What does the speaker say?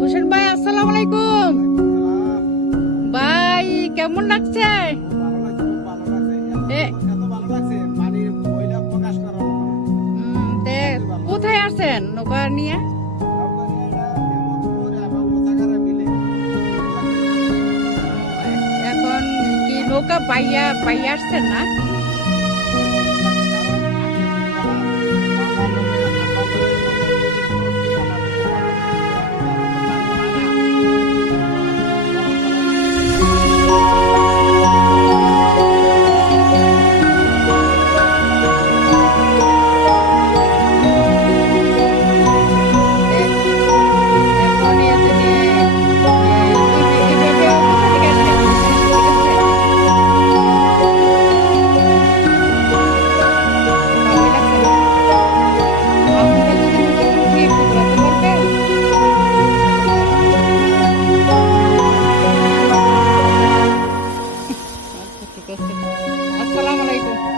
হোসেন ভাই, আসসালামু আলাইকুম। ভাই কেমন লাগছে? কোথায় আছেন নৌকা নিয়ে? এখন কি নৌকা পাইয়া পাইয়া আসছেন না? ঠিক আছে, আসসালামু আলাইকুম।